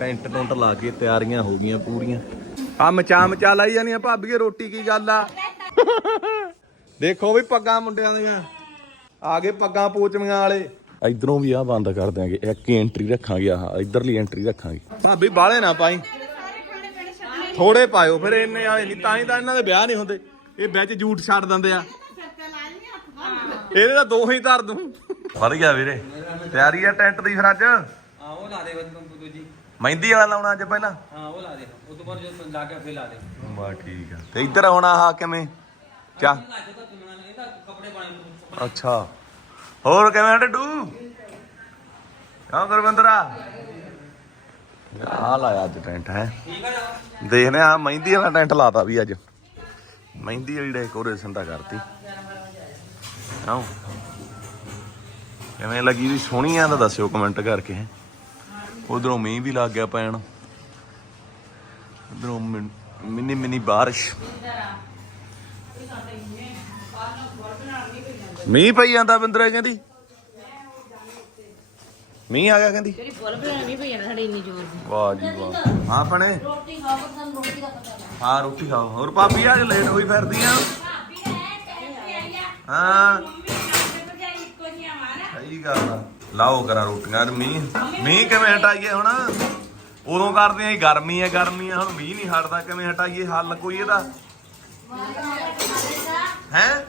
Tent ਟੁੰਟ ਲਾ ਕੇ ਤਿਆਰੀਆਂ ਹੋ ਗਈਆਂ ਪੂਰੀਆਂ। ਆ ਮਚਾ ਮਚਾ ਲਾਈ ਜਾਣੀਆਂ ਭਾਬੀਏ ਰੋਟੀ ਕੀ ਗੱਲ ਆ? ਦੇਖੋ ਵੀ ਪੱਗਾਂ ਮੁੰਡਿਆਂ ਦੀਆਂ। ਆ ਗਏ ਪੱਗਾਂ ਪੋਚਮੀਆਂ ਵਾਲੇ। ਇਧਰੋਂ ਵੀ ਆ ਬੰਦ ਕਰ ਦਿਆਂਗੇ ਇੱਕ ਹੀ ਐਂਟਰੀ ਰੱਖਾਂਗੇ ਆਹ ਇਧਰਲੀ ਐਂਟਰੀ ਰੱਖਾਂਗੇ। ਭਾਬੀ ਬਾਲੇ ਨਾ ਪਾਈ। ਥੋੜੇ ਪਾਇਓ ਫਿਰ ਇੰਨੇ ਵਾਲੇ ਨਹੀਂ ਤਾਂ ਹੀ ਤਾਂ ਇਹਨਾਂ ਦੇ ਵਿਆਹ ਨਹੀਂ ਹੁੰਦੇ। ਇਹ ਵਿੱਚ ਜੂਠ ਛੱਡ ਦਿੰਦੇ ਆ। ਇਹਦੇ ਤਾਂ ਦੋ ਹੀ ਧਰ ਦੂੰ। ਵਧੀਆ ਵੀਰੇ ਤਿਆਰੀ ਆ ਟੈਂਟ ਦੀ ਫਿਰ ਅੱਜ? ਉਹ ਲਾ ਦੇ ਬੰਦੂ ਦੂਜੀ। ਮਹਿੰਦੀ ਵਾਲਾ ਲਾਉਣਾ ਅੱਜ ਪਹਿਲਾਂ? ਹਾਂ ਉਹ ਲਾ ਦੇ। ਉਹ ਤੋਂ ਬਾਅਦ ਜਦੋਂ ਲਾ ਕੇ ਫੇਰ ਲਾ ਦੇ। ਬਾ ਠੀਕ ਆ। ਤੇ ਇੱਧਰ ਆਉਣਾ ਆ ਕਿਵੇਂ? ਚਾ। ਅੱਛਾ। ਹੋਰ ਕਿਵੇਂ ਡੱਡੂ? ਕਿਉਂ ਗੁਰਵਿੰਦਰਾ? ਆ ਲਾਇਆ ਅੱਜ ਟੈਂਟ ਹੈ। ਦੇਖਦੇ ਆ ਮਹਿੰਦੀ ਵਾਲਾ ਟੈਂਟ ਲਾਤਾ ਵੀ ਅੱਜ। ਮਹਿੰਦੀ ਵਾਲੀ ਡੈਕੋਰੇਸ਼ਨ ਤਾਂ ਕਰਤੀ। ਆਓ ਕਿਵੇਂ ਲੱਗੀ ਵੀ ਸੋਹਣੀ ਆ ਤਾਂ ਦੱਸਿਓ ਕਮੈਂਟ ਕਰਕੇ ਉਧਰੋਂ ਮੀਂਹ ਵੀ ਲੱਗ ਗਿਆ ਪੈਣ। ਉਧਰੋਂ ਮਿੰਨੀ ਮਿੰਨੀ ਬਾਰਿਸ਼। ਮੀਂਹ ਪਈ ਜਾਂਦਾ ਬਿੰਦਰਾ ਕਹਿੰਦੀ। ਮੀਂਹ ਆ ਗਿਆ ਕਹਿੰਦੀ। ਜਿਹੜੀ ਬੁੱਲ ਬਣਾਉਣੀ ਪਈ ਜਾਣਾ ਸਾਡੇ ਇੰਨੀ ਜ਼ੋਰ ਦੀ। ਵਾਹ ਜੀ ਵਾਹ। ਹਾਂ ਭਣੇ। ਰੋਟੀ ਖਾਓ ਪਰ ਸਾਨੂੰ ਰੋਟੀ ਦਾ ਪਤਾ ਨਹੀਂ। ਹਾਂ ਰੋਟੀ ਖਾਓ। ਹੋਰ ਭਾਬੀ ਅੱਜ ਲੇਟ ਹੋਈ ਫਿਰਦੀ ਆ ਹਾਂ। ਸਹੀ ਗੱਲ ਆ। ਲਾਓ ਕਰਾ ਰੋਟੀਆਂ ਅੱਜ ਮੀਂਹ। ਮੀਂਹ ਕਿਵੇਂ ਹਟਾਈਏ ਹੁਣ? ਉਦੋਂ ਕਰਦੇ ਆ ਗਰਮੀ ਆ ਗਰਮੀ ਆ, ਹੁਣ ਮੀਂਹ ਨਹੀਂ ਹਟਦਾ। ਕਿਵੇਂ ਹਟਾਈਏ ਹੱਲ ਕੋਈ ਇਹਦਾ? ਹੈ?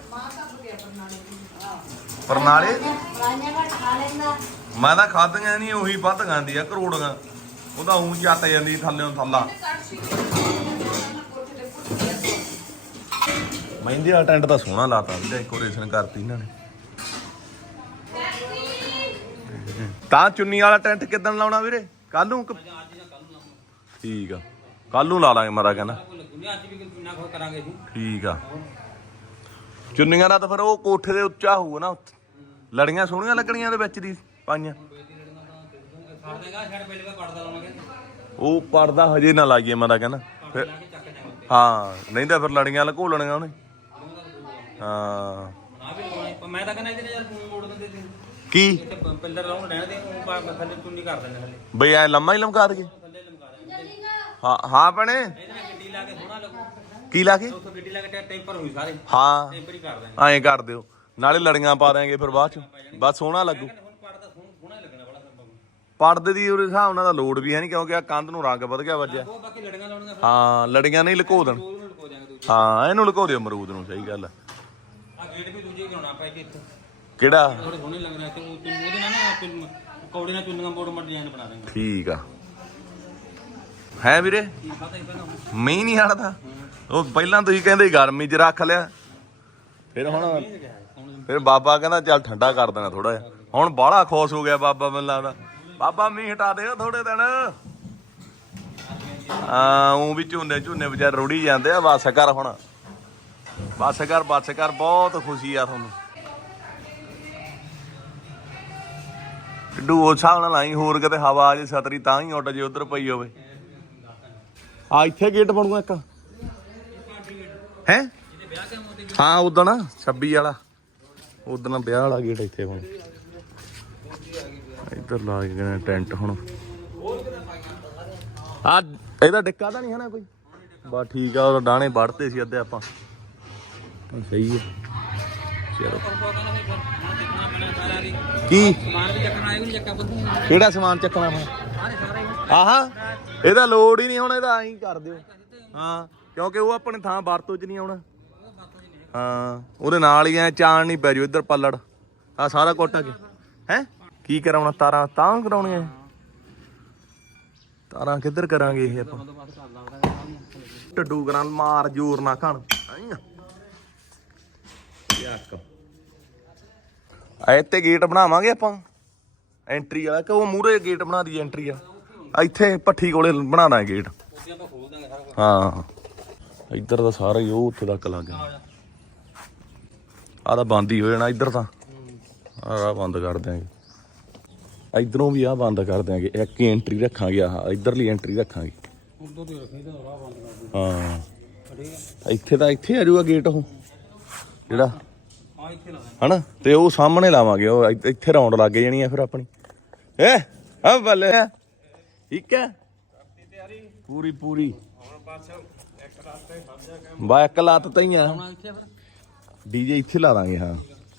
ਪਰਨਾਲੇ ਮੈਂ ਤਾਂ ਖਾਧੀਆਂ ਨਹੀਂ, ਉਹੀ ਵੱਧ ਗਾਂਦੀ ਆ ਕਰੋੜਾਂ ਉਹਦਾ ਉਂ ਜੱਟ ਜਾਂਦੀ ਥੱਲੇੋਂ ਥੱਲਾ। ਮਹਿੰਦੀ ਵਾਲਾ ਟੈਂਟ ਤਾਂ ਸੋਹਣਾ ਲਾਤਾ, ਵੀ ਡੈਕੋਰੇਸ਼ਨ ਕਰਤੀ ਇਹਨਾਂ ਨੇ। ਤਾਂ ਚੁੰਨੀ ਵਾਲਾ ਟੈਂਟ ਕਿਦਾਂ ਲਾਉਣਾ ਵੀਰੇ? ਕੱਲ ਨੂੰ ਕਿ- ਠੀਕ ਆ। ਕੱਲ ਨੂੰ ਲਾ ਲਾਂਗੇ ਮਾਰਾ ਕਹਿੰਦਾ ਠੀਕ ਆ। ਚੁੰਨੀਆਂ ਦਾ ਤਾਂ ਫਿਰ ਉਹ ਕੋਠੇ ਦੇ ਉੱਚਾ ਹੋਊਗਾ ਨਾ ਉੱਥੇ। ਲੜੀਆਂ ਸੋਹਣੀਆਂ ਲੱਗਣੀਆਂ ਦੇ ਵਿੱਚ ਦੀ ਪਾਈਆਂ। ਪੜਦਾ ਉਹ ਪਰਦਾ ਹਜੇ ਨਾ ਲਾਈਏ ਮੈਂ ਕਹਿੰਦਾ ਫਿਰ ਹਾਂ, ਨਹੀਂ ਤਾਂ ਫਿਰ ਲੜੀਆਂ ਲਕੋ ਲੈਣੀਆਂ ਉਹਨੇ। ਹਾਂ। ਮੈਂ ਤਾਂ ਕਹਿੰਦਾ ਇਹਦੇ ਨਾਲ ਯਾਰ ਫੋਨ ਕੀ? ਇੱਥੇ ਪ- ਪਿੱਲਰ ਲਾਉਣ ਰਹਿਣ ਦੇ ਉਹ ਪਾ ਥੱਲੇ ਚੁੰਨੀ ਕਰ ਦਿੰਦੇ ਥੱਲੇ। ਬਈ ਐ ਲੰਮਾ ਹੀ ਲਮਕਾ ਦਈਏ? ਥੱਲੇ ਲਮਕਾ ਦਿੰਦੇ। ਹਾਂ ਹਾਂ ਭੈਣੇ। ਇਹਦੇ ਨਾਲ ਗੱਡੀ ਲਾ ਕੇ ਸੋਹਣਾ ਲੱਗੂ। ਕੀ ਲਾ ਕੇ? ਉੱਥੋਂ ਗੱਡੀ ਲਾ ਕੇ ਟੈਂਪਰ ਹੋਈ ਸਾਰੇ। ਹਾਂ। ਟੈਂਪਰ ਹੀ ਕਰ ਦਿੰਦੇ ਐਂ ਕਰ ਦਿਓ। ਨਾਲੇ ਲੜੀਆਂ ਪਾ ਦਿਆਂਗੇ ਫਿਰ ਬਾਅਦ ਚ। ਬਸ ਸੋਹਣਾ ਲੱਗੂ। ਹੁਣ ਪੜਦਾ ਸੋਹਣਾ ਹੀ ਲੱਗਣਾ ਬੜਾ ਸੰਭਵ ਪਰਦੇ ਦੀ ਉਹਦੇ ਹਿਸਾਬ ਨਾਲ ਤਾਂ ਲੋੜ ਵੀ ਹੈ ਨਹੀਂ ਕਿਉਂਕਿ ਆ ਕੰਧ ਨੂੰ ਰੰਗ ਵਧ ਗਿਆ ਵੱਜਿਆ। ਉਹ ਬਾਕੀ ਲੜੀਆਂ ਲਾਉਣੀਆਂ ਫਿਰ। ਹਾਂ ਲੜੀਆਂ ਨਹੀਂ ਲਕੋ ਦੇਣ। ਉਹ ਨੂੰ ਲਕੋ ਜਾਾਂਗੇ ਦੂਜੇ। ਹਾਂ ਇਹਨੂੰ ਲਕੋ ਦਿਓ ਅਮਰੂਦ ਨੂੰ ਸਹੀ ਗੱਲ ਆ। ਆ ਗੇਟ ਵੀ ਦੂਜੇ ਕਰਾਉਣਾ ਪੈ ਕਿ ਇੱਥੇ? ਕਿਹੜਾ? ਥੋੜੇ ਸੋਹਣੇ ਲੱਗਣੇ ਤੇ ਉਹ ਚੁੰਨੀ ਉਹਦੇ ਨਾਲ ਨਾ ਚੁੰਨ- ਕੌੜੇ ਨਾਲ ਚੁੰਨੀਆਂ ਬੋਰਡ ਮਾ ਡਿਜ਼ਾਈਨ ਬਣਾ ਦੇਂਗੇ। ਠੀਕ ਆ। ਹੈ ਵੀਰੇ? ਪਤਾ ਹੀ ਪਹਿਲਾਂ ਮੀਂਹ ਨਹੀਂ ਹਟਦਾ? ਉਹ ਪਹਿਲਾਂ ਤੁਸੀਂ ਕਹਿੰਦੇ ਗਰਮੀ 'ਚ ਰੱਖ ਲਿਆ। ਫਿਰ ਹੁਣ ਫਿਰ ਬਾਬਾ ਕਹਿੰਦਾ ਚੱਲ ਠੰਡਾ ਕਰ ਦੇਣਾ ਥੋੜਾ ਜਿਹਾ। ਹੁਣ ਬਾਹਲਾ ਖੁਸ਼ ਹੋ ਗਿਆ ਬਾਬਾ ਮੈਨੂੰ ਲੱਗਦਾ। ਬਾਬਾ ਮੀਂਹ ਹਟਾ ਦਿਓ ਥੋੜੇ ਦਿਨ। ਆ ਉਹ ਵੀ ਝੋਨੇ ਝੋਨੇ ਵਿਚਾਰ ਰੁੜੀ ਜਾਂਦੇ ਆ। ਬਸ ਕਰ ਹੁਣ। ਬਸ ਕਰ ਬਸ ਕਰ। ਬਹੁਤ ਖੁਸ਼ੀ ਆ ਤੁਹਾਨੂੰ। ਡੂ ਉਹ ਹਿਸਾਬ ਨਾਲ ਆਈ, ਹੋਰ ਕਿਤੇ ਹਵਾ ਆ ਜੇ ਛਤਰੀ, ਤਾਂ ਹੀ ਉੱਡ ਜੇ, ਉਧਰ ਪਈ ਹੋਵੇ। ਆ ਇੱਥੇ ਗੇਟ ਬਣੂਗਾ ਇੱਕ? ਹੈ? ਹਾਂ ਉਦੋਂ 26 ਵਾਲਾ। ਉਦੋਂ ਵਿਆਹ ਵਾਲਾ ਗੇਟ ਇੱਥੇ ਬਣ ਇੱਧਰ ਲਾ ਕੇ ਗਏ ਟੈਂਟ ਹੁਣ। ਆ, ਇਹਦਾ ਡਿੱਕਾ ਤਾਂ ਨਹੀਂ ਹੈ ਨਾ ਕੋਈ? ਬਾ ਠੀਕ ਆ ਉਹ ਡਾਣੇ ਵੜਤੇ ਸੀ ਅੱਧੇ ਆਪਾਂ। ਸਹੀ ਹੈ। ਚਲੋ। ਕੀ? ਕਿਹੜਾ ਸਮਾਨ ਚੱਕਣਾ ਹੁਣ? ਆਹਾ, ਇਹਦਾ ਲੋਡ ਹੀ ਨਹੀਂ ਹੁਣ, ਇਹਦਾ ਐਂ ਕਰ ਦਿਓ। ਹਾਂ, ਕਿਉਂਕਿ ਉਹ ਆਪਣੇ ਥਾਂ ਵਰਤੋਂ ਚ ਨਹੀਂ ਆਉਣਾ। ਹਾਂ, ਉਹਦੇ ਨਾਲ ਹੀ ਐ ਚਾਣ ਨਹੀਂ ਪੈ ਜੂ ਇੱਧਰ ਪੱਲੜ। ਆ ਸਾਰਾ ਕੋਟਾ ਕੇ। ਹੈ? ਕੀ ਕਰਾਉਣਾ, ਤਾਰਾਂ ਤਾਂ ਕਰਾਉਣੀਆਂ ਤਾਰਾਂ ਕਿੱਧਰ ਕਰਾਂਗੇ ਇਹ ਆਪਾਂ? ਬੰਦੋਬਸਤ ਟੱਡੂ ਕਰਾਂ, ਮਾਰ ਜ਼ੋਰ ਨਾ ਖਾਣ। ਯਾਕ ਤੇ ਗੇਟ ਬਣਾਵਾਂਗੇ ਆਪਾਂ। ਐਂਟਰੀ ਵਾਲਾ ਕਿ ਉਹ ਮੂਰੇ ਗੇਟ ਬਣਾ ਦੀ ਐਂਟਰੀ ਆ। ਇੱਥੇ ਪੱਠੀ ਕੋਲੇ ਬਣਾਣਾ ਗੇਟ। ਸਾਰਾ ਕੁਝ ਹਾਂ। ਇੱਧਰ ਤਾਂ ਸਾਰਾ ਹੀ ਉਹ ਉੱਥੇ ਤੱਕ ਲੱਗ ਗਿਆ। ਆਹ ਤਾਂ ਬੰਦ ਹੀ ਹੋ ਜਾਣਾ ਇੱਧਰ ਤਾਂ। ਆਹ ਬੰਦ ਕਰ ਦਿਆਂਗੇ। ਇਧਰੋਂ ਵੀ ਆਹ ਬੰਦ ਕਰ ਦਿਆਂਗੇ। ਇੱਕ ਹੀ ਐਂਟਰੀ ਰੱਖਾਂਗੇ ਆਹ ਇਧਰਲੀ ਐਂਟਰੀ ਰੱਖਾਂਗੇ। ਦੀ ਦੇ ਹਾਂ ਹੈ। ਇੱਥੇ ਤਾਂ ਇੱਥੇ ਆ ਜਾਊਗਾ ਗੇਟ ਉਹ। ਜਿਹੜਾ? ਆ ਇੱਥੇ ਲਾ ਦੇ ਹਨਾ? ਤੇ ਉਹ ਸਾਹਮਣੇ ਲਾਵਾਂਗੇ ਉਹ ਇੱਥੇ ਰੌਂਡ ਲੱਗ ਜਾਣੀ ਆ ਫਿਰ ਆਪਣੀ। ਏ ਆ ਬੱਲੇ। ਠੀਕ ਹੈ? ਪੂਰੀ ਪੂਰੀ। ਬਾ ਇੱਕ ਲੱਤ ਤਈਆਂ ਹੁਣ ਇੱਥੇ ਫਿਰ। ਡੀਜੇ ਇੱਥੇ ਲਾ ਦਾਂਗੇ ਹਾਂ।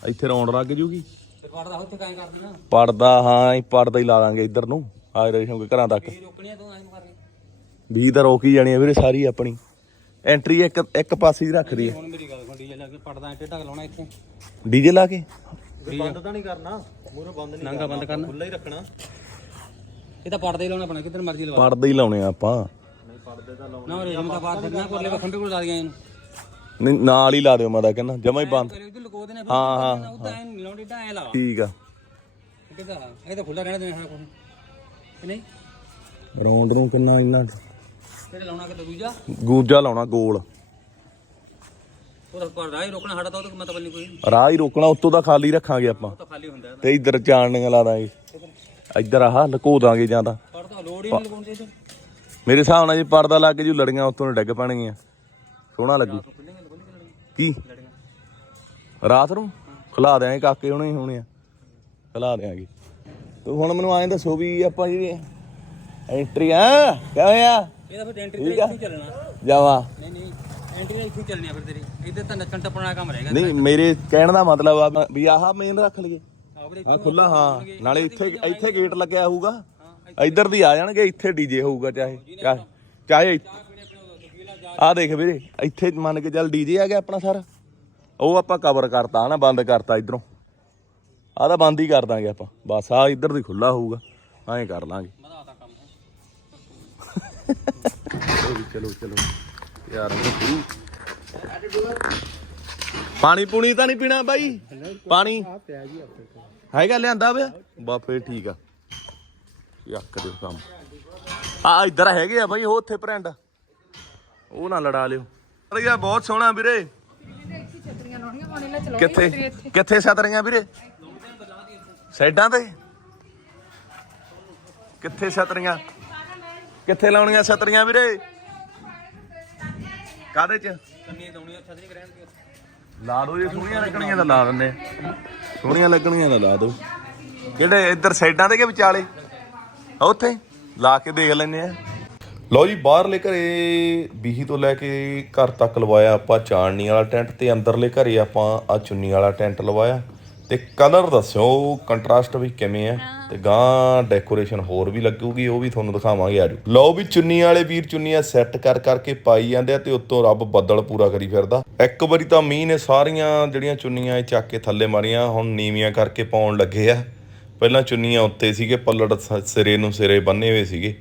ਇੱਥੇ ਰੌਣ ਲੱਗ ਜੂਗੀ। ਰਿਕਾਰਡ ਦਾ ਉੱਥੇ ਕਾਇ ਕਰਦੀ ਨਾ ਪੜਦਾ ਹਾਂ ਹੀ ਪੜਦਾ ਹੀ ਲਾ ਦਾਂਗੇ ਇੱਧਰ ਨੂੰ ਆ ਰਹੇ ਹੋਗੇ ਘਰਾਂ ਤੱਕ। ਇਹ ਰੋਕਣੀ ਆ ਤੂੰ ਐਂ ਕਰ ਵੀ ਤਾਂ ਰੋਕ ਹੀ ਜਾਣੀ ਆ ਵੀਰੇ ਸਾਰੀ ਆਪਣੀ। ਐਂਟਰੀ ਇੱਕ ਇੱਕ ਪਾਸੇ ਹੀ ਰੱਖਦੀ ਹੈ ਹੁਣ ਮੇਰੀ ਗੱਲ ਕੇ ਪੜਦਾ ਟੇਢਾ ਲਾਉਣਾ ਇੱਥੇ। ਡੀਜੇ ਲਾ ਕੇ? ਬੰਦ ਤਾਂ ਨਹੀਂ ਕਰਨਾ ਮੂਰੇ ਬੰਦ ਨਹੀਂ ਨੰਗਾ ਬੰਦ ਕਰਨਾ ਖੁੱਲਾ ਹੀ ਰੱਖਣਾ। ਇਹ ਤਾਂ ਪੜਦਾ ਹੀ ਲਾਉਣਾ ਆਪਣਾ ਕਿੱਧਰ ਮਰਜ਼ੀ ਲਵਾ ਪੜਦਾ ਹੀ ਲਾਉਣੇ ਆ ਆਪਾਂ। ਨਾ ਉਹ ਰੇਮ ਦਾ ਬਾਤ ਛੱਡਣਾ ਕੋਲੇ ਖੰਭੇ ਕੋਲ ਲਾ ਦੀਆਂ ਇਹਨੂੰ। ਨਹੀਂ ਨਾਲ ਹੀ ਲਾ ਦਿਓ ਮੈਂ ਤਾਂ ਕਹਿੰਦਾ ਜਮਾ ਹੀ ਬੰਦ। ਕਰੇ ਉਧਰ ਲੁਕੋ ਦੇਣੇ ਹਾਂ ਹਾਂ ਉਹ ਤਾਂ ਐਂ ਨੀ ਲਾਉਣੀ ਤਾਂ ਐ ਲਾ ਠੀਕ ਆ। ਕਿੱਦਾਂ ਇਹ ਤਾਂ ਖੁੱਲਾ ਰਹਿਣਾ ਦੇਣਾ ਸਾਰਾ ਕੁਝ ਨਹੀਂ? ਰੌਂਡ ਨੂੰ ਕਿੰਨਾ ਇੰਨਾ ਤੇਰੇ ਲਾਉਣਾ ਕਿ ਦੂਜਾ? ਗੂਜਾ ਲਾਉਣਾ ਗੋਲ। ਪਰ ਰਾਹ ਹੀ ਰੋਕਣਾ ਸਾਡਾ ਤਾਂ ਉਹਦਾ ਮਤਲਬ ਨਹੀਂ ਕੋਈ। ਰਾਹ ਹੀ ਰੋਕਣਾ ਉੱਤੋਂ ਦਾ ਖਾਲੀ ਰੱਖਾਂਗੇ ਆਪਾਂ। ਤਾਂ ਖਾਲੀ ਹੁੰਦਾ ਤੇ ਇੱਧਰ ਚਾਣਨੀਆਂ ਲਾ ਦਾਂਗੇ। ਇੱਧਰ ਆਹ ਲਕੋ ਦਾਂਗੇ ਜਾਂ ਤਾਂ। ਪਰ ਤਾਂ ਲੋੜ ਹੀ ਨਹੀਂ ਲਗਾਉਣ ਦੀ ਇੱਧਰ। ਮੇਰੇ ਹਿਸਾਬ ਨਾਲ ਜੇ ਪਰਦਾ ਲੱਗ ਜੂ ਲੜੀਆਂ ਉੱਤੋਂ ਨੂੰ ਡਿੱਗ ਪੈਣਗੀਆਂ। ਸੋਹਣਾ ਲੱਗੂ। ਕੀ? ਲੜੀਆਂ। ਰਾਤ ਨੂੰ? ਖਿਲਾ ਦਿਆਂਗੇ ਕਾਕੇ ਹੁਣੇ ਹੀ ਹੋਣੇ ਆ। ਖਿਲਾ ਦਿਆਂਗੇ। ਤੂੰ ਹੁਣ ਮੈਨੂੰ ਐਂ ਦੱਸੋ ਵੀ ਆਪਾਂ ਜਿਹੜੀ ਐਂਟਰੀ ਆ ਕਿਵੇਂ ਆ? ਇਹਦਾ ਫਿਰ ਐਂਟਰੀ ਤੇ ਇੱਥੇ ਹੀ ਚੱਲਣਾ। ਜਾਵਾ। ਨਹੀਂ ਨਹੀਂ। ਐਂਟਰੀ ਇੱਥੇ ਚੱਲਣੀ ਆ ਫਿਰ ਤੇਰੀ। ਇੱਧਰ ਤਾਂ ਨੱਚਣ ਟੱਪਣ ਦਾ ਕੰਮ ਰਹੇਗਾ। ਨਹੀਂ ਮੇਰੇ ਕਹਿਣ ਦਾ ਮਤਲਬ ਆ ਵੀ ਆਹ ਮੇਨ ਰੱਖ ਲਈਏ। ਆਪਣੇ ਆ ਖੁੱਲਾ ਹਾਂ। ਨਾਲੇ ਇੱਥੇ ਇੱਥੇ ਗੇਟ ਲੱਗਿਆ ਹੋਊਗਾ। ਇੱਧਰ ਦੀ। ਆ ਜਾਣਗੇ ਇੱਥੇ ਡੀਜੇ ਹੋਊਗਾ ਚਾਹੇ ਚਾਹੇ- ਚਾਹੇ ਆ ਦੇਖ ਵੀਰੇ ਇੱਥੇ ਮੰਨ ਕੇ ਚੱਲ ਡੀਜੇ ਆ ਗਿਆ ਆਪਣਾ ਸਾਰਾ। ਉਹ ਆਪਾਂ ਕਵਰ ਕਰਤਾ ਨਾ ਬੰਦ ਕਰਤਾ ਇਧਰੋਂ। ਆ ਤਾਂ ਬੰਦ ਹੀ ਕਰ ਦਾਂਗੇ ਆਪਾਂ। ਬਸ ਆ ਇੱਧਰ ਦੀ ਖੁੱਲਾ ਹੋਊਗਾ ਐਂ ਕਰ ਲਾਂਗੇ। ਵਧਾਤਾ ਕੰਮ ਚਲੋ ਵੀ ਚਲੋ ਚਲੋ। ਯਾਰ ਪਾਣੀ ਪੂਣੀ ਤਾਂ ਨਹੀਂ ਪੀਣਾ ਬਾਈ। ਪਾਣੀ। ਹੈਗਾ ਲਿਆਂਦਾ ਵੇ। ਬਾ ਫੇਰ ਠੀਕ ਆ। ਯੱਕ ਦਿਓ ਕੰਮ। ਆ ਇੱਧਰ ਹੈਗੇ ਆ ਬਾਈ, ਉਹ ਉੱਥੇ ਭਰੰਡ ਉਹ ਨਾ ਲੜਾ ਲਿਓ। ਵਧੀਆ ਬਹੁਤ ਸੋਹਣਾ ਵੀਰੇ। ਕਿੱਥੇ? ਕਿੱਥੇ ਸਤਰੀਆਂ ਵੀਰੇ? ਸਾਈਡਾਂ ਤੇ? ਕਿੱਥੇ ਸਤਰੀਆਂ ਕਿੱਥੇ ਲਾਉਣੀਆਂ ਸਤਰੀਆਂ ਵੀਰੇ? ਕਾਦੇ ਚ? ਕੰਨੀ ਲਾਉਣੀ ਛਤਰੀ ਕਰਾਂ ਦੀ ਲਾ ਦੋ ਜੇ ਸੋਹਣੀਆਂ ਲੱਗਣੀਆਂ ਤਾਂ ਲਾ ਦਿੰਦੇ। ਸੋਹਣੀਆਂ ਲੱਗਣੀਆਂ ਤਾਂ ਲਾ ਦੋ। ਕਿਹੜੇ ਇੱਧਰ ਸਾਈਡਾਂ ਤੇ ਕਿ ਵਿਚਾਲੇ? ਆ ਉੱਥੇ ਲਾ ਕੇ ਦੇਖ ਲੈਨੇ ਆ। ਲਓ ਜੀ ਬਾਹਰਲੇ ਘਰੇ ਬੀਹੀ ਤੋਂ ਲੈ ਕੇ ਘਰ ਤੱਕ ਲਵਾਇਆ ਆਪਾਂ ਚਾਣਨੀ ਵਾਲਾ ਟੈਂਟ ਤੇ ਅੰਦਰਲੇ ਘਰੇ ਆਪਾਂ ਆ ਚੁੰਨੀ ਵਾਲਾ ਟੈਂਟ ਲਵਾਇਆ। ਤੇ ਕਲਰ ਦੱਸਿਓ ਕੰਟਰਾਸਟ ਵੀ ਕਿਵੇਂ ਆ ਤੇ ਗਾਂ ਡੈਕੋਰੇਸ਼ਨ ਹੋਰ ਵੀ ਲੱਗੂਗੀ ਉਹ ਵੀ ਤੁਹਾਨੂੰ ਦਿਖਾਵਾਂਗੇ ਆਜੋ। ਲਓ ਵੀ ਚੁੰਨੀ ਵਾਲੇ ਵੀਰ ਚੁੰਨੀਆਂ ਸੈੱਟ ਕਰ ਕਰਕੇ ਪਾਈ ਜਾਂਦੇ ਆ ਤੇ ਉੱਤੋਂ ਰੱਬ ਬੱਦਲ ਪੂਰਾ ਕਰੀ ਫਿਰਦਾ। ਇੱਕ ਵਾਰੀ ਤਾਂ ਮੀਂਹ ਨੇ ਸਾਰੀਆਂ ਜਿਹੜੀਆਂ ਚੁੰਨੀਆਂ ਇਹ ਚੱਕ ਕੇ ਥੱਲੇ ਮਾਰੀਆਂ ਹੁਣ ਨੀਵੀਆਂ ਕਰਕੇ ਪਾਉਣ ਲੱਗੇ ਆ। ਪਹਿਲਾਂ ਚੁੰਨੀਆਂ ਉੱਤੇ ਸੀਗੇ ਪੱਲੜ ਸਿਰੇ ਨੂੰ ਸਿਰੇ ਬੰਨੇ ਹੋਏ ਸੀਗੇ।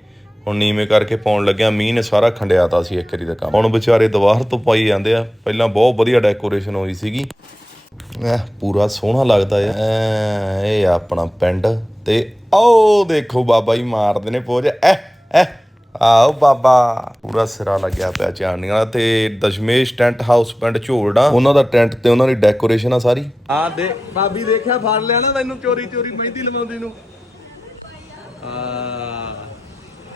ਹੁਣ ਨੀਵੇਂ ਕਰਕੇ ਪਾਉਣ ਲੱਗਿਆ ਮੀਂਹ ਨੇ ਸਾਰਾ ਖੰਡਿਆਤਾ ਸੀ ਇੱਕ ਵਾਰੀ ਦਾ ਕੰਮ। ਹੁਣ ਵਿਚਾਰੇ ਦੀਵਾਰ ਤੋਂ ਪਾਈ ਜਾਂਦੇ ਆ। ਪਹਿਲਾਂ ਬਹੁਤ ਵਧੀਆ ਡੈਕੋਰੇਸ਼ਨ ਹੋਈ ਸੀਗੀ। ਐ ਪੂਰਾ ਸੋਹਣਾ ਲੱਗਦਾ ਐ ਇਹ ਆ ਆਪਣਾ ਪਿੰਡ ਤੇ ਆਓ ਦੇਖੋ ਬਾਬਾ ਜੀ ਮਾਰਦੇ ਨੇ ਪੋਜ। ਐ ਐ ਆਓ ਬਾਬਾ। ਪੂਰਾ ਸਿਰਾ ਲੱਗਿਆ ਪਿਆ ਚਾਣੀਆਂ ਤੇ ਦਸ਼ਮੇਸ਼ ਟੈਂਟ ਹਾਊਸ ਪਿੰਡ ਝੋਲੜਾ। ਉਹਨਾਂ ਦਾ ਟੈਂਟ ਤੇ ਉਹਨਾਂ ਦੀ ਡੈਕੋਰੇਸ਼ਨ ਆ ਸਾਰੀ। ਆ ਦੇ ਬਾਬੀ ਦੇਖਿਆ ਫੜ ਲਿਆ ਨਾ ਤੈਨੂੰ ਚੋਰੀ ਚੋਰੀ ਮਹਿੰਦੀ ਲਵਾਉਂਦੀ ਨੂੰ। ਆ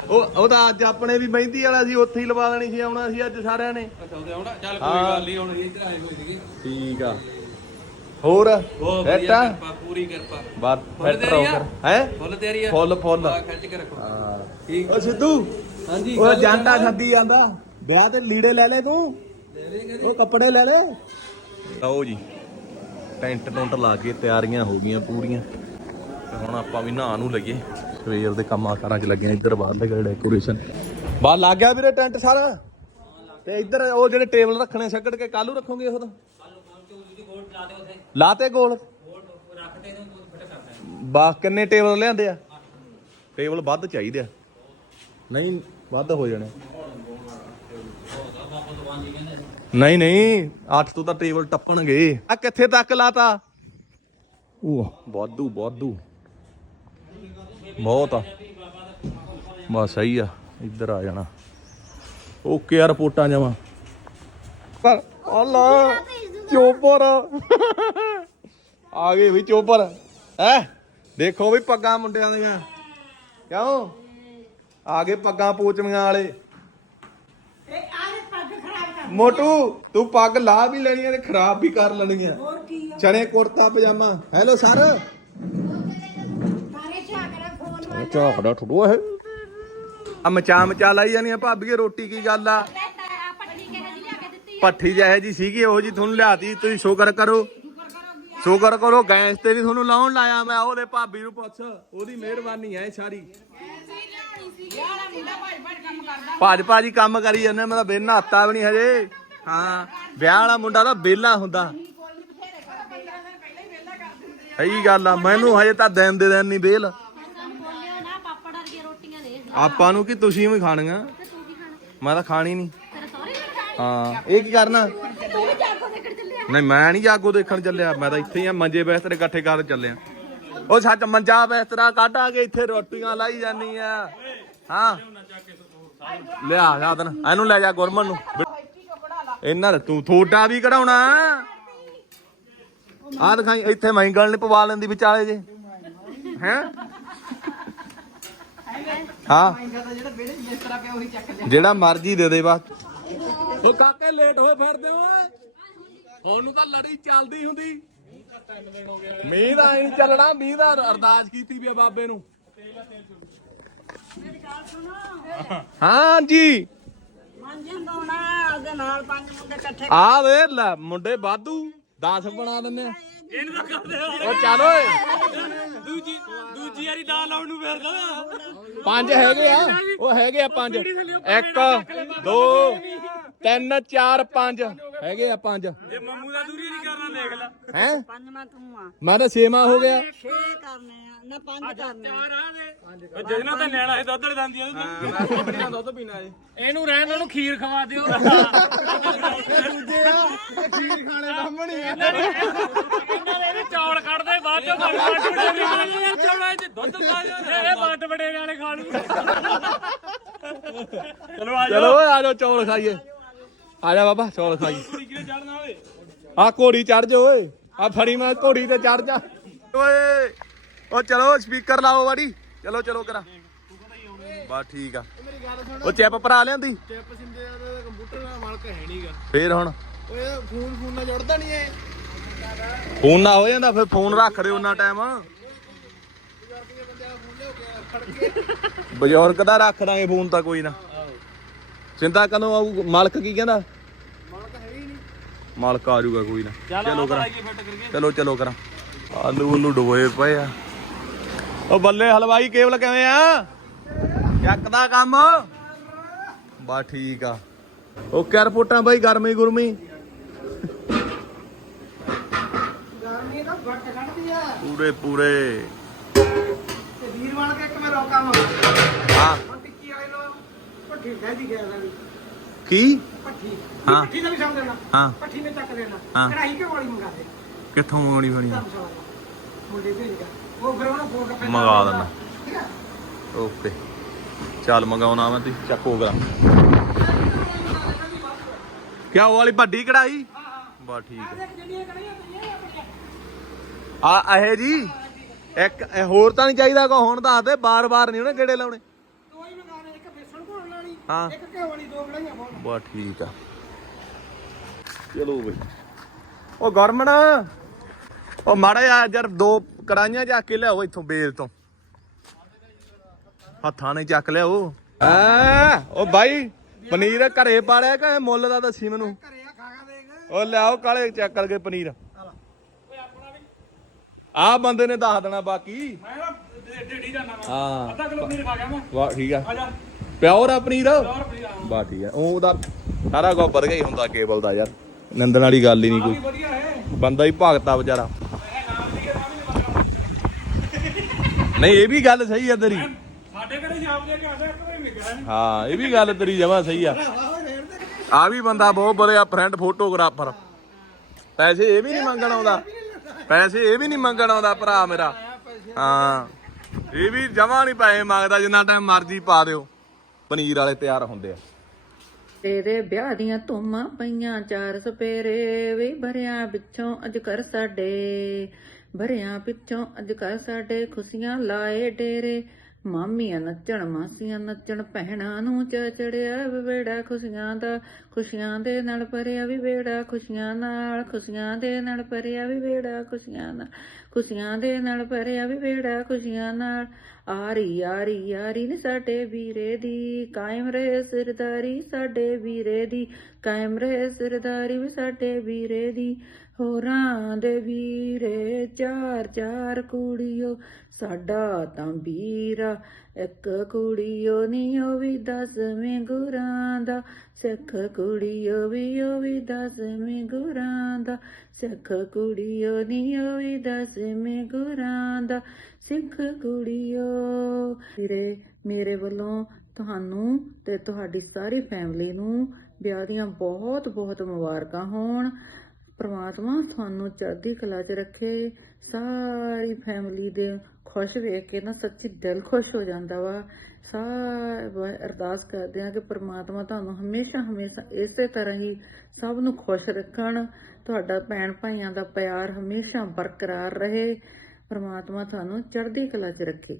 ਉਹ ਉਹਦਾ ਅੱਜ ਆਪਣੇ ਵੀ ਮਹਿੰਦੀ ਵਾਲਾ ਸੀ ਉੱਥੇ ਹੀ ਲਵਾ ਦੇਣੀ ਸੀ ਆਉਣਾ ਸੀ ਅੱਜ ਸਾਰਿਆਂ ਨੇ। ਚੱਲਦੇ ਆਉਣਾ? ਚੱਲ ਕੋਈ ਗੱਲ ਨਹੀਂ ਹੁਣ ਇੱਧਰ ਆਏ ਹੋਈ ਸੀਗੀ। ਠੀਕ ਆ। ਹੋਰ? ਬਹੁਤ ਐਟਾ ਵਧੀਆ ਕਿਰਪਾ ਪੂਰੀ ਕਿਰਪਾ। ਬਾਤ ਫੁੱਲ ਫਿੱਟ ਰਹੋ ਤੇਰੀ ਆ? ਫਿਰ। ਹੈ? ਫੁੱਲ ਤੇਰੀ ਆ? ਫੁੱਲ ਫੁੱਲ। ਆ ਖਿੱਚ ਕੇ ਰੱਖੋ। ਹਾਂ। ਠੀਕ। ਓ ਸਿੱਧੂ ਹਾਂਜੀ ਉਹ ਜਾਂਟਾ ਛੱਡੀ ਜਾਂਦਾ। ਵਿਆਹ ਤੇ ਲੀੜੇ ਲੈ ਲੈ ਤੂੰ। ਉਹ ਕੱਪੜੇ ਲੈ ਲੈ। ਲਓ ਜੀ ਟੈਂਟ ਟੁੰਟ ਲਾ ਕੇ ਤਿਆਰੀਆਂ ਹੋ ਗਈਆਂ ਪੂਰੀਆਂ। ਤੇ ਹੁਣ ਆਪਾਂ ਵੀ ਨਹਾ ਨੂੰ ਲਈਏ। ਸਵੇਰ ਦੇ ਕੰਮਾਂ ਕਾਰਾਂ 'ਚ ਲੱਗੇ ਆ ਇੱਧਰ ਬਾਹਰ ਦੇ ਡੈਕੋਰੇਸ਼ਨ ਬਾਹਰ ਲੱਗ ਗਿਆ ਵੀਰੇ ਟੈਂਟ ਸਾਰਾ। ਤੇ ਇੱਧਰ ਉਹ ਜਿਹੜੇ ਟੇਬਲ ਰੱਖਣੇ ਛੱਕੜ ਕੇ ਕੱਲੂ ਰੱਖੋਗੇ ਉਹ ਤਾਂ? ਲਾਤੇ ਗੋਲ ਬਾ ਕਿੰਨੇ ਟੇਬਲ ਲਿਆਂਦੇ ਆ? ਟੇਬਲ ਵੱਧ ਚਾਹੀਦੇ ਆ। ਨਹੀਂ ਵੱਧ ਹੋ ਜਾਣੇ। ਨਹੀਂ ਨਹੀਂ 8 ਤੋਂ ਤਾਂ ਟੇਬਲ ਟੱਪਣਗੇ। ਆ ਕਿੱਥੇ ਤੱਕ ਲਾਤਾ? ਉਹ ਵਾਧੂ ਵਾਧੂ। ਬਹੁਤ ਆ। ਬਸ ਸਹੀ ਆ। ਇੱਧਰ ਆ ਜਾਣਾ। ਓਕੇ ਆ ਰਿਪੋਰਟਾਂ ਜਾਵਾਂ ਪਰ ਅੱਲਾ। ਚੋਪਰ। ਆ ਗਏ ਵੀ ਚੋਪਰ। ਹੈ? ਦੇਖੋ ਵੀ ਪੱਗਾਂ ਮੁੰਡਿਆਂ ਦੀਆਂ। ਕਿਉਂ? ਆ ਗਏ ਪੱਗਾਂ ਪੋਚਮੀਆਂ ਵਾਲੇ। ਮੋਟੂ ਤੂੰ ਪੱਗ ਲਾ ਵੀ ਲੈਣੀ ਆ ਤੇ ਖਰਾਬ ਵੀ ਕਰ ਲੈਣੀਆਂ ਚਣੇ ਕੁੜਤਾ ਪਜਾਮਾ। Hello sir. ਝਾਕੜਾ ਠੁੱਡੂ ਹੈ। ਆ ਮਚਾ ਮਚਾ ਲਾਈ ਜਾਨੀ ਆ ਭਾਬੀਏ ਰੋਟੀ ਕੀ ਗੱਲ ਆ? ਪੱਠੀ ਜਿਹੇ ਜੀ ਸੀਗੀ ਉਹ ਜੀ ਤੁਹਾਨੂੰ ਲਿਆਤੀ ਤੁਸੀਂ ਸ਼ੁਕਰ ਕਰੋ। ਸ਼ੁਕਰ ਕਰੋ ਗੈਸ ਤੇ ਨਹੀਂ ਤੁਹਾਨੂੰ ਲਾਉਣ ਲਾਇਆ ਮੈਂ ਉਹਦੇ ਭਾਬੀ ਨੂੰ ਪੁੱਛ ਉਹਦੀ ਮਿਹਰਬਾਨੀ ਹੈ ਸਾਰੀ। ਭਾਜ ਭਾਜੀ ਕੰਮ ਕਰੀ ਜਾਂਦੇ ਮੈਂ ਤਾਂ ਬੇਲ ਨਹਾਤਾ ਵੀ ਨਹੀਂ ਹਜੇ। ਹਾਂ ਵਿਆਹ ਵਾਲਾ ਮੁੰਡਾ ਤਾਂ ਬੇਲਾ ਹੁੰਦਾ। ਸਹੀ ਗੱਲ ਆ ਮੈਨੂੰ ਹਜੇ ਤਾਂ ਦਿਨ ਦੇ ਦਿਨ ਨਹੀਂ ਬੇਲ ਆਪਾਂ ਨੂੰ ਕੀ ਤੁਸੀਂ ਵੀ ਖਾਣੀਆਂ? ਮੈਂ ਤਾਂ ਖਾਣੀ ਨਹੀਂ ਵੀ ਹਾਂ, ਇਹ ਕੀ ਕਰਨਾ? ਨਹੀਂ, ਮੈਂ ਨਹੀਂ ਜਾਗੋ ਦੇਖਣ ਚੱਲਿਆ, ਮੈਂ ਤਾਂ ਇੱਥੇ ਹੀ ਆ, ਮੰਜੇ ਬਿਸਤਰੇ ਇਕੱਠੇ ਕਰਨ ਚੱਲਿਆ। ਉਹ ਸੱਚ, ਮੰਜਾ ਬਿਸਤਰਾ ਕੱਢ ਆ ਕੇ ਇੱਥੇ ਰੋਟੀਆਂ ਲਾਈ ਜਾਨੀ ਆ। ਹਾਂ। ਲਿਆ ਸਾਧਨ ਇਹਨੂੰ ਲੈ ਜਾ ਗੁਰਮਨ ਨੂੰ। ਇਹਨਾਂ ਤੂੰ ਥੋੜਾ ਵੀ ਕਢਾਉਣਾ। ਆ ਦਿਖਾਈ, ਇੱਥੇ ਮਹਿੰਗਲ ਨੇ ਪਵਾ ਲੈਂਦੀ ਵਿਚਾਲੇ ਜੇ। ਹੈ? ਹਾਂ। ਜਿਹੜਾ ਮਰਜ਼ੀ ਦੇ ਦੇ ਬਸ। ਉਹ ਕਾਕੇ ਲੇਟ ਹੋਏ ਫਿਰਦੇ ਓਏ। ਹੁਣ ਨੂੰ ਤਾਂ ਲੜੀ ਚੱਲਦੀ ਹੁੰਦੀ। ਮੀਂਹ ਦਾ ਨਹੀਂ ਚੱਲਣਾ ਮੀਂਹ ਦਾ ਅਰਦਾਸ ਕੀਤੀ ਵੀ ਆ ਬਾਬੇ ਨੂੰ। ਹਾਂ ਜੀ ਆ ਵੇ ਲੈ ਮੁੰਡੇ ਵਾਧੂ 10 ਬਣਾ ਦਿੰਨੇ ਆ। ਇਹਨੂੰ ਤਾਂ ਕਰਦੇ ਉਹ ਚੱਲ ਓਏ। ਦੂਜੀ ਦੂਜੀ ਵਾਰੀ ਦਾਲ ਲਾਉਣ ਨੂੰ ਫੇਰਦਾ। ਪੰਜ ਹੈਗੇ ਆ। ਉਹ ਹੈਗੇ ਆ ਪੰਜ। ਇੱਕ ਦੋ ਤਿੰਨ ਚਾਰ ਪੰਜ। ਹੈਗੇ ਆ ਪੰਜ। ਜੇ ਮੰਮੂ ਦਾ ਦੂਰੀ ਨਹੀਂ ਕਰਨਾ ਦੇਖ ਲੈ। ਹੈ? ਪੰਜਵਾਂ ਤੂੰ ਆ। ਮੈਂ ਤਾਂ ਛੇਵਾਂ ਹੋ ਗਿਆ। ਛੇ ਕਰਨੇ ਆ। ਨਾ ਪੰਜ ਕਰਨੇ। ਆ ਚਾਰ ਆ ਦੇ ਉਹ ਜਿਹਨਾਂ ਤਾਂ ਨਿਆਣਾ ਹੈ ਦੁੱਧ ਦੰਦੀਆਂ ਆਪਣੀਆਂ ਦੁੱਧ ਪੀਣਾ ਏ ਇਹਨੂੰ ਰਹਿਣ ਉਹਨੂੰ ਖੀਰ ਖਵਾ ਦਿਓ। ਦੂਜੇ ਆ ਖੀਰ ਖਾਣੇ ਸਾਹਮਣੇ ਇਹਨਾਂ ਦੇ ਇਹਦੇ ਚੌਲ ਕੱਢਦੇ ਬਾਅਦ ਚੋਂ ਕੱਢ ਕੱਢ ਕੇ ਯਾਰ ਚੌਲਾਂ 'ਚ ਦੁੱਧ ਪਾ ਦਿਓ ਇਹ ਬੰਦ ਬੜੇ ਨਾਲੇ ਖਾ ਲੂ ਚਲੋ ਆ ਚਲੋ ਓਏ ਆ ਜਾਓ ਚੌਲ ਖਾਈਏ। ਆ ਜਾ ਬਾਬਾ ਚੌਲ ਓਏ ਆ ਘੋੜੀ ਚੜ ਜਾ ਓਏ। ਆ ਫੜੀ ਮੈਂ ਘੋੜੀ ਤੇ ਚੜ ਜਾ। ਓਏ ਉਹ ਚਲੋ ਸਪੀਕਰ ਲਾਓ ਵਾੜੀ। ਚਲੋ ਚਲੋ ਕਰਾ। ਬਾ ਠੀਕ ਆ। ਉਹ ਚੈਪ ਭਰਾ ਲਿਆਂਦੀ? ਚਿਪ ਸਿੰਦੇ ਦਾ ਕੰਪਿਊਟਰ ਦਾ ਮਾਲਕ ਹੈ ਨਹੀਂਗਾ ਫੇਰ ਹੁਣ? ਓਏ ਫੋਨ ਫੋਨ ਨਾਲ ਜੁੜਦਾ ਨਹੀਂ ਇਹ। ਫੋਨ ਨਾ ਹੋ ਜਾਂਦਾ ਫਿਰ ਫੋਨ ਰੱਖ ਦਿਓ ਉਹਨਾਂ ਟਾਈਮ। ਬਜ਼ੁਰਗ ਦਾ ਰੱਖ ਦਾਂਗੇ ਫੋਨ ਤਾਂ ਕੋਈ ਨਾ। ਚਿੰਤਾ ਕਦੋਂ ਆਊ? ਮਾਲਕ ਕੀ ਕਹਿੰਦਾ? ਮਾਲਕ ਹੈ ਹੀ ਨਹੀਂ। ਮਾਲਕ ਆ ਜਾਊਗਾ ਕੋਈ ਨਾ। ਚਲੋ ਕਰਾਂ। ਚਲੋ ਚਲੋ ਕਰਾਂ। ਆਲੂ ਉਲੂ ਡੋਏ ਪਏ ਆ। ਉਹ ਬੱਲੇ ਹਲਵਾਈ ਕੇਵਲ ਕਿਵੇਂ ਆ? ਚੱਕਦਾ ਕੰਮ। ਬਾ ਠੀਕ ਆ। ਉਹ ਕਿਆ ਰਿਪੋਰਟਾਂ ਬਾਈ ਗਰਮੀ ਗੁਰਮੀ। ਗਰਮੀ ਤਾਂ ਵੱਟ ਕੱਢਦੀ ਆ। ਪੂਰੇ ਪੂਰੇ। ਤੇ ਵੀਰ ਬਣ ਕੇ ਇੱਕ ਮੈਂ ਰੋਕਾਂ ਹਾਂ। ਪੱਠੀ ਕਹਿਦੀ ਗਿਆ ਦਾ ਕੀ? ਪੱਠੀ। ਹਾਂ। ਪੱਠੀ ਦਾ ਵੀ ਸਮਝ ਲੈਣਾ ਹਾਂ। ਪੱਠੀ ਨੇ ਚੱਕ ਲੈਣਾ ਹਾਂ। ਕੜਾਈ ਕੇ ਵਾਲੀ ਮੰਗਾ ਦੇ? ਕਿੱਥੋਂ ਮੰਗਣੀ ਬਣੀ ਧਰਮਸ਼ਾਲਾ ਦਾ। ਮੁੰਡੇ ਭੇਜਗਾ ਉਹ ਫਿਰ ਉਹਨੂੰ ਫੋਨ ਕਰਕੇ ਮੰਗਾ ਦਿੰਦਾ। ਠੀਕ ਆ? ਓਕੇ। ਚੱਲ ਮੰਗਾਉਣਾ ਮੈਂ ਤੁਸੀਂ ਚੱਕੋ ਕਰਾਂ। ਕਿਆ ਉਹ ਵਾਲੀ ਵੱਡੀ ਕੜਾਈ ਬਾ ਠੀਕ ਹੈ। ਆ ਇਹ ਜੀ ਇੱਕ ਇਹ ਹੋਰ ਤਾਂ ਨਹੀਂ ਚਾਹੀਦਾ ਕੋ ਹੁਣ ਦੱਸ ਦੇ ਬਾਰ-ਬਾਰ ਨਹੀਂ ਉਹਨੇ ਗੇੜੇ ਲਾਉਣੇ ਦੋ ਹੀ ਮੰਗਾ ਦੇ ਇੱਕ ਬੇਸਣ ਘੋਲਣ ਵਾਲੀ ਹਾਂ। ਇੱਕ ਘਿਓ ਵਾਲੀ ਦੋ ਕੜਾਈਆਂ ਫੋਨ ਬਾ ਠੀਕ ਆ। ਚਲੋ ਬਈ। ਉਹ ਗਰਮਣ ਉਹ ਮਾੜਾ ਜਿਹਾ ਯਾਰ ਦੋ ਕੜਾਈਆਂ ਜਾ ਕੇ ਲਿਆਓ ਇੱਥੋਂ ਬੇਲ ਤੋਂ। ਹੱਥਾਂ ਨੇ ਚੱਕ ਲਿਆਓ। ਐ ਉਹ ਬਾਈ ਪਨੀਰ ਘਰੇ ਪਾੜਿਆ ਕਿ ਮੁੱਲ ਦਾ ਦੱਸੀ ਮੈਨੂੰ? ਘਰੇ ਆ ਖਾਗਾ ਦੇਖ। ਉਹ ਲਿਆਓ ਕਾਲੇ ਚੈੱਕ ਕਰਕੇ ਪਨੀਰ। ਆ ਬੰਦੇ ਨੇ ਦੱਸ ਦੇਣਾ ਬਾਕੀ। ਮੈਂ ਨਾ ਢੇਡੀ ਜਾਣਾ ਹਾਂ। ਅੱਧਾ ਕਿਲੋ ਪਨੀਰ ਖਾ ਗਿਆ ਮੈਂ। ਵਾਹ ਠੀਕ ਆ। ਆ ਜਾ। ਪਿਓਰ ਆ ਪਨੀਰ? ਬਾ ਠੀਕ ਆ। ਉਹ ਉਹਦਾ ਸਾਰਾ ਕੁਝ ਵਰਗਾ ਹੀ ਹੁੰਦਾ ਕੇਬਲ ਦਾ ਯਾਰ। ਨੰਦਨ ਵਾਲੀ ਗੱਲ ਹੀ ਨਹੀਂ ਕੋਈ। ਬੰਦਾ ਹੀ ਭਗਤਾ ਵਿਚਾਰਾ। ਨਹੀਂ ਇਹ ਵੀ ਗੱਲ ਸਹੀ ਆ ਤੇਰੀ। ਸਾਡੇ ਘਰੇ ਸ਼ਾਮ ਦੇ ਕੇ ਆਸਾ ਇੱਕ ਵਾਰੀ ਮਿਲ ਗਿਆ ਹਾਂ ਇਹ ਵੀ ਗੱਲ ਤੇਰੀ ਜਮਾ ਸਹੀ ਆ। ਆ ਵੀ ਬੰਦਾ ਬਹੁਤ ਵਧੀਆ ਫਰੈਂਡ ਫੋਟੋਗ੍ਰਾਫਰ ਪੈਸੇ ਇਹ ਵੀ ਨਹੀਂ ਮੰਗਣ ਆਉਂਦਾ। ਪੈਸੇ ਇਹ ਵੀ ਨਹੀਂ ਮੰਗਣ ਆਉਂਦਾ ਭਰਾ ਮੇਰਾ। ਹਾਂ। ਇਹ ਵੀ ਜਮਾ ਨਹੀਂ ਪੈਸੇ ਮੰਗਦਾ ਜਿੰਨਾ ਟਾਈਮ ਮਰਜ਼ੀ ਪਾ ਦਿਓ। ਪਨੀਰ ਵਾਲੇ ਤਿਆਰ ਹੁੰਦੇ ਆ। ਤੇਰੇ ਵਿਆਹ ਦੀਆਂ ਧੂਮਾਂ ਪਈਆਂ, ਚਾਰ ਸਪੇਰੇ ਵੀ ਭਰਿਆ ਪਿੱਛੋਂ ਅੱਜ ਕਰ ਸਾਡੇ। ਭਰਿਆ ਪਿੱਛੋਂ ਅੱਜ ਕਰ ਸਾਡੇ, ਖੁਸ਼ੀਆਂ ਲਾਏ ਡੇਰੇ। ਮਾਮੀਆਂ ਨੱਚਣ, ਮਾਸੀਆਂ ਨੱਚਣ, ਭੈਣਾਂ ਨੂੰ ਚ ਚੜਿਆ ਵਿਵੇੜਾ ਖੁਸ਼ੀਆਂ ਦਾ, ਖੁਸ਼ੀਆਂ ਦੇ ਨਾਲ ਭਰਿਆ ਵਿਵੇੜਾ ਖੁਸ਼ੀਆਂ ਨਾਲ, ਖੁਸ਼ੀਆਂ ਦੇ ਨਾਲ ਭਰਿਆ ਵਿਵੇੜਾ ਖੁਸ਼ੀਆਂ ਨਾਲ, ਖੁਸ਼ੀਆਂ ਦੇ ਨਾਲ ਭਰਿਆ ਵਿਵੇੜਾ ਖੁਸ਼ੀਆਂ ਨਾਲ। ਆਰੀ ਆਰੀ ਆਰੀ ਨੀ ਸਾਡੇ ਵੀਰੇ ਦੀ, ਕਾਇਮ ਰਹੇ ਸਿਰਦਾਰੀ ਸਾਡੇ ਵੀਰੇ ਦੀ, ਕਾਇਮ ਰਹੇ ਸਿਰਦਾਰੀ ਵੀ ਸਾਡੇ ਵੀਰੇ ਦੀ। ਹੋਰਾਂ ਦੇ ਵੀਰੇ ਚਾਰ ਚਾਰ ਕੁੜੀਓ, ਸਾਡਾ ਤਾਂ ਵੀਰਾ ਇੱਕ ਕੁੜੀਓ ਨੀ, ਉਹ ਵੀ ਦਸਵੇਂ ਗੁਰਾਂ ਦਾ। ਸਿੱਖ ਕੁੜੀਓ ਵੀ, ਉਹ ਵੀ ਦਸਵੇਂ ਗੁਰਾਂ ਦਾ। ਸਿੱਖ ਕੁੜੀਓ ਨੀ, ਉਹ ਵੀ ਦਸਵੇਂ ਗੁਰਾਂ ਦਾ। ਸਿੱਖ ਕੁੜੀਓ, ਵੀਰੇ, ਮੇਰੇ ਵੱਲੋਂ ਤੁਹਾਨੂੰ ਤੇ ਤੁਹਾਡੀ ਸਾਰੀ ਫੈਮਿਲੀ ਨੂੰ ਵਿਆਹ ਦੀਆਂ ਬਹੁਤ ਬਹੁਤ ਮੁਬਾਰਕਾਂ ਹੋਣ। ਪ੍ਰਮਾਤਮਾ ਤੁਹਾਨੂੰ ਚੜ੍ਹਦੀ ਕਲਾ 'ਚ ਰੱਖੇ, ਸਾਰੀ ਫੈਮਿਲੀ ਦੇ ਖੁਸ਼ ਵੇਖ ਕੇ ਨਾ ਸੱਚੀ ਦਿਲ ਖੁਸ਼ ਹੋ ਜਾਂਦਾ ਵਾ। ਸਾਰੇ ਅਰਦਾਸ ਕਰਦੇ ਆ ਕਿ ਪ੍ਰਮਾਤਮਾ ਤੁਹਾਨੂੰ ਹਮੇਸ਼ਾ ਹਮੇਸ਼ਾ ਇਸੇ ਤਰ੍ਹਾਂ ਹੀ ਸਭ ਨੂੰ ਖੁਸ਼ ਰੱਖਣ। ਤੁਹਾਡਾ ਭੈਣ ਭਾਈਆਂ ਦਾ ਪਿਆਰ ਹਮੇਸ਼ਾ ਬਰਕਰਾਰ ਰਹੇ। ਪ੍ਰਮਾਤਮਾ ਤੁਹਾਨੂੰ ਚੜ੍ਹਦੀ ਕਲਾ 'ਚ ਰੱਖੇ।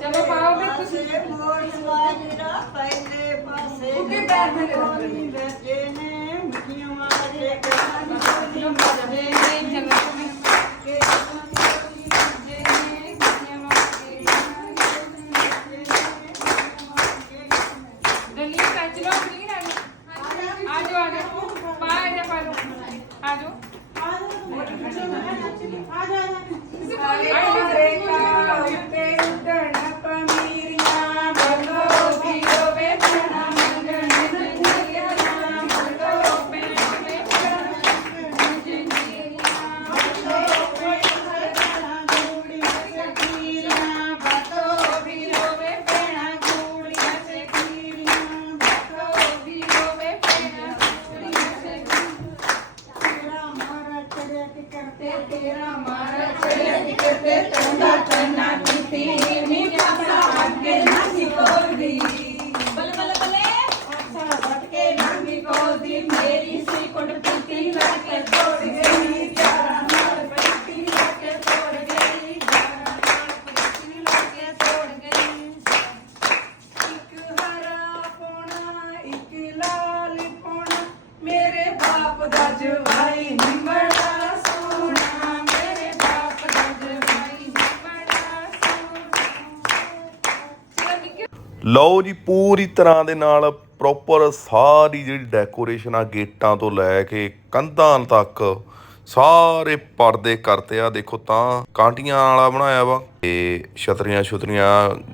ਚਲੋ ਪਾਓ ਵੀ ਤੁਸੀਂ ਮੋਰ ਸਵਾਜਰਾ ਪਹਿਲੇ ਪਾਸੇ ਉੱਕੇ ਪੈਰ ਤੇ ਰੱਖੀ ਬੈਠੇ ਨੇ ਮਿੱਠੀਆਂ ਮਾਰੇ ਕਾਨ ਕੋਲੀ ਮਰਦੇ ਨੇ ਜੰਗਲ ਕੇ ਦਲੀਆ ਕੱਚ ਲੋ ਆਪਣੀ ਨਾ ਆ ਜਾਓ ਆ ਜਾਓ ਪਾ ਇਹਦੇ ਪਾ ਲਓ ਆ ਜਾਓ ਆਰੇ ਕਾ ਉੱਤੇ ਉੱਡਣ ਪਮੀਰੀਆਂ ਬਲੋ ਵੀ ਹੋਵੇ ਬਣਾ ਮੰਗਣ ਜਿੰਦਗੀਆਂ ਬਲੋ ਪੈਣੇ ਮੇਰੀ ਸੀ ਕੁੜ ਪੀਤੀ ਲੱਗ ਕੇ ਤੋੜ ਗਈ ਯਾਰਾਂ ਨਾਲ ਪੱਟੀ ਲੱਗ ਕੇ ਤੋੜ ਗਈ ਯਾਰਾਂ ਨਾਲ ਪੱਟੀ ਲੱਗ ਕੇ ਤੋੜ ਗਈ ਇੱਕ ਹਰਾ ਪੋਣਾ ਇੱਕ ਲਾਲ ਪੋਣਾ ਮੇਰੇ ਬਾਪ ਦਾ ਜਵਾਈ ਨੀ ਬੜਾ ਸੋਹਣਾ ਮੇਰੇ ਬਾਪ ਦਾ ਜਵਾਈ ਨੀ ਬੜਾ ਸੋਹਣਾ ਲਓ ਜੀ, ਪੂਰੀ ਤਰ੍ਹਾਂ ਦੇ ਨਾਲ ਪ੍ਰੋਪਰ ਸਾਰੀ ਜਿਹੜੀ ਡੈਕੋਰੇਸ਼ਨ ਆ ਗੇਟਾਂ ਤੋਂ ਲੈ ਕੇ ਕੰਧਾਂ ਤੱਕ ਸਾਰੇ ਪਰਦੇ ਕਰਤੇ ਆ। ਦੇਖੋ ਤਾਂ ਕਾਂਟੀਆਂ ਵਾਲਾ ਬਣਾਇਆ ਵਾ ਤੇ ਛਤਰੀਆਂ ਛੁਤਰੀਆਂ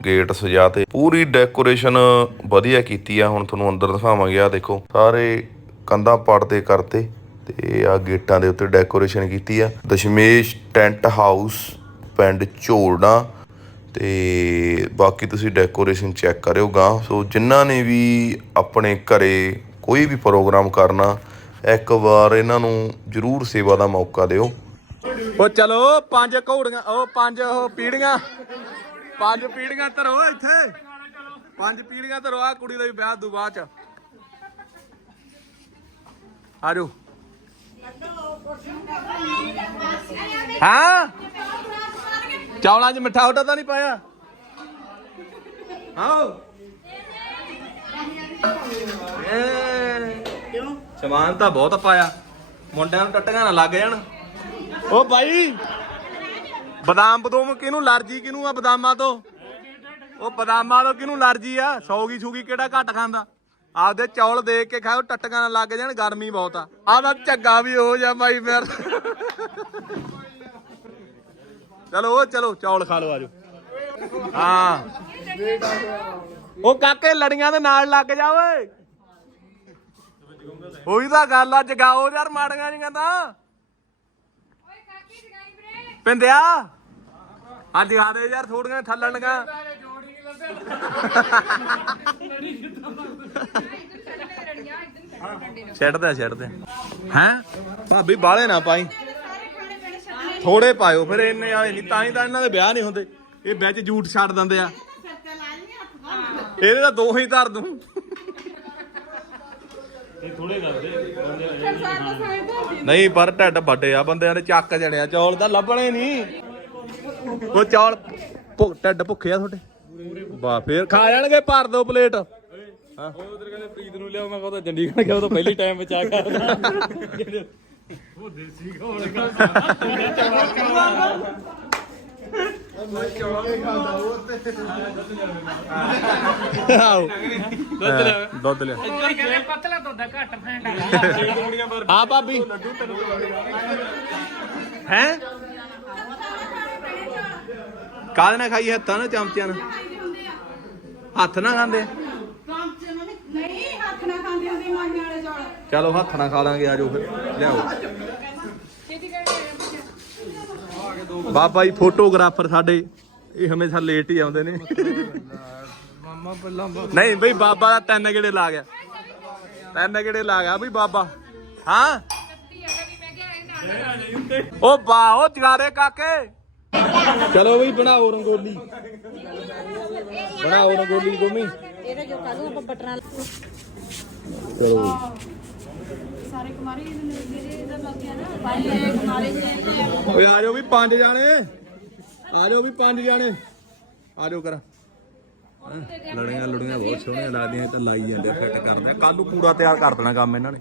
ਗੇਟ ਸਜਾਤੇ ਪੂਰੀ ਡੈਕੋਰੇਸ਼ਨ ਵਧੀਆ ਕੀਤੀ ਆ। ਹੁਣ ਤੁਹਾਨੂੰ ਅੰਦਰ ਦਿਖਾਵਾਂਗੇ ਆ, ਦੇਖੋ, ਸਾਰੇ ਕੰਧਾਂ ਪਰਦੇ ਕਰਤੇ ਤੇ ਆ ਗੇਟਾਂ ਦੇ ਉੱਤੇ ਡੈਕੋਰੇਸ਼ਨ ਕੀਤੀ ਆ। ਦਸ਼ਮੇਸ਼ ਟੈਂਟ ਹਾਊਸ ਪਿੰਡ ਝੋਲਣਾ ਤੇ ਬਾਕੀ ਤੁਸੀਂ ਡੈਕੋਰੇਸ਼ਨ ਚੈੱਕ ਕਰਿਓ ਗਾ ਸੋ ਜਿਨ੍ਹਾਂ ਨੇ ਵੀ ਆਪਣੇ ਘਰੇ ਕੋਈ ਵੀ ਪ੍ਰੋਗਰਾਮ ਕਰਨਾ ਇੱਕ ਵਾਰ ਇਹਨਾਂ ਨੂੰ ਜਰੂਰ ਸੇਵਾ ਦਾ ਮੌਕਾ ਦਿਓ। ਉਹ ਚਲੋ ਪੰਜ ਘੋੜੀਆਂ ਉਹ ਪੰਜ ਉਹ ਪੀੜੀਆਂ ਪੰਜ ਪੀੜੀਆਂ ਧਰੋ ਇੱਥੇ। ਪੰਜ ਪੀੜੀਆਂ ਧਰੋ ਆ ਕੁੜੀ ਦਾ ਵੀ ਵਿਆਹ ਦੂ ਬਾਅਦ ਚ। ਆਜੋ। ਹਾਂ? ਚੌਲਾਂ 'ਚ ਮਿੱਠਾ ਹੋਟਾ ਤਾਂ ਨਹੀਂ ਪਾਇਆ? ਆਓ। ਕਿਉਂ? ਸਮਾਨ ਤਾਂ ਬਹੁਤ ਪਾਇਆ। ਮੁੰਡਿਆਂ ਨੂੰ ਟੱਟੀਆਂ ਨਾ ਲੱਗ ਜਾਣ। ਓ ਬਾਈ ਬਦਾਮ ਬਦੂਮ ਕਿਹਨੂੰ ਅਲਰਜੀ ਕਿਹਨੂੰ ਆ ਬਦਾਮਾਂ ਤੋਂ? ਉਹ ਬਦਾਮਾਂ ਤੋਂ ਕਿਹਨੂੰ ਅਲਰਜੀ ਆ? ਸੌਗੀ ਛੂਗੀ ਕਿਹੜਾ ਘੱਟ ਖਾਂਦਾ? ਆਪਦੇ ਚੌਲ ਦੇਖ ਕੇ ਖਾਓ ਟੱਟੀਆਂ ਨਾ ਲੱਗ ਜਾਣ ਗਰਮੀ ਬਹੁਤ ਆ। ਆਦਾ ਝੱਗਾ ਵੀ ਹੋ ਜਾ ਬਾਈ ਫਿਰ। ਚਲੋ ਉਹ ਚਲੋ ਚੌਲ ਖਾ ਲਓ ਆਜੋ ਹਾਂ। ਉਹ ਕਾਕੇ ਲੜੀਆਂ ਦੇ ਨਾਲ ਲੱਗ ਜਾ ਓਏ। ਉਹੀ ਤਾਂ ਗੱਲ ਆ ਜਗਾਓ ਯਾਰ ਮਾੜੀਆਂ ਜੀਆਂ ਤਾਂ। ਪਿੰਦਿਆ ਆ ਦਿਖਾ ਦੇ ਯਾਰ ਥੋੜੀਆਂ ਥੱਲਣੀਆਂ ਛੱਡ ਦੇ ਛੱਡ ਦੇ ਹੈਂ? ਭਾਬੀ ਬਾਲੇ ਨਾ ਪਾਈ। ਥੋੜੇ ਪਾਇਓ ਫਿਰ ਇੰਨੇ ਵਾਲੇ ਨਹੀਂ ਤਾਂ ਹੀ ਤਾਂ ਇਹਨਾਂ ਦੇ ਵਿਆਹ ਨਹੀਂ ਹੁੰਦੇ। ਇਹ ਵਿੱਚ ਝੂਠ ਛੱਡ ਦਿੰਦੇ ਆ। ਇਹਦੇ ਤਾਂ ਦੋ ਹੀ ਧਰ ਦੂੰ। ਇਹ ਥੋੜੇ ਕਰਦੇ ਬੰਦੇ ਨਹੀਂ ਪਰ ਢੱਡ ਵੱਡੇ ਆ ਬੰਦਿਆਂ ਦੇ ਚੱਕ ਜਣਿਆ ਚੌਲ ਤਾਂ ਲੱਭਣੇ ਨਹੀਂ। ਉਹ ਚੌਲ ਢੱਡ ਭੁੱਖੇ ਆ ਤੁਹਾਡੇ। ਵਾਹ ਫੇਰ ਖਾ ਜਾਣਗੇ ਭਰ ਦੋ ਪਲੇਟ। ਉਹ ਉਧਰ ਕਹਿੰਦੇ ਪ੍ਰੀਤ ਨੂੰ ਲਿਆਓ ਮੈਂ ਕਹਿੰਦਾ ਚੰਡੀਗੜ੍ਹ ਗਿਆ ਉਹ ਤਾਂ ਪਹਿਲੀ ਟਾਈਮ ਵਿੱਚ ਆ ਕਰਦਾ ਉਹ ਦੇਸੀ ਘੋਲ ਆਓ। ਦੁੱਧ ਲਿਆ। ਇੱਧਰ ਕਹਿੰਦੇ ਪਤਲਾ ਦੁੱਧ ਘੱਟ ਫੈਂਟ ਹਾਂ ਭਾਬੀ ਹੈ? ਕਾਹਦੇ ਨਾਲ ਖਾਈ ਹੱਥਾਂ ਨਾਲ, ਚਮਚਿਆਂ ਨਾਲ? ਹੱਥ ਨਾਲ ਖਾਂਦੇ? ਨਹੀਂ, ਹੱਥ ਨਾਲ ਖਾਂਦੇ ਹੁੰਦੇ ਮਾਂਝਾਂ ਵਾਲੇ ਚੌਲ। ਚਲੋ, ਹੱਥ ਨਾਲ ਖਾ ਲਾਂਗੇ, ਆਜੋ ਫਿਰ। ਲਿਆਓ। ਬਾਬਾ ਜੀ, ਫੋਟੋਗ੍ਰਾਫਰ ਸਾਡੇ। ਇਹ ਹਮੇਸ਼ਾ ਲੇਟ ਹੀ ਆਉਂਦੇ ਨੇ। ਮਾਮਾ ਪਹਿਲਾਂ ਨਹੀਂ ਬਈ, ਬਾਬਾ ਦਾ ਤਿੰਨ ਗੇੜੇ ਲਾ ਗਿਆ। ਤਿੰਨ ਗੇੜੇ ਲਾ ਗਿਆ ਬਈ, ਬਾਬਾ। ਹਾਂ? ਉਹ ਵਾਹ ਉਹ ਜਗਾਰੇ ਕਾਕੇ। ਚਲੋ ਬਈ, ਬਣਾਓ ਰੰਗੋਲੀ। ਬਣਾਓ ਰੰਗੋਲੀ, ਗੁੰਮੀ। ਇਹਦਾ ਜੋ ਕਾਲੂ ਆਪਾਂ ਬਟਨਾ ਚਲੋ ਸਾਰੇ ਕੁਮਾਰੀ ਮੇਰੇ ਦਾ ਲੱਗ ਗਿਆ ਨਾ ਬਾਈ ਕੁਮਾਰੇ ਜੀ ਓਏ ਆ ਜਾਓ ਵੀ ਪੰਜ ਜਾਣੇ। ਆ ਜਾਓ ਵੀ ਪੰਜ ਜਾਣੇ। ਆ ਜਾਓ ਕਰ। ਲੜੀਆਂ ਲੜੀਆਂ ਬਹੁਤ ਸੋਹਣੀਆਂ ਲੱਗਦੀਆਂ ਇਹ ਤਾਂ ਲਾਈ ਜਾਂਦੇ ਫਿੱਟ ਕਰਦੇ ਕੱਲ ਨੂੰ ਪੂਰਾ ਤਿਆਰ ਕਰ ਦੇਣਾ ਕੰਮ ਇਹਨਾਂ ਨੇ।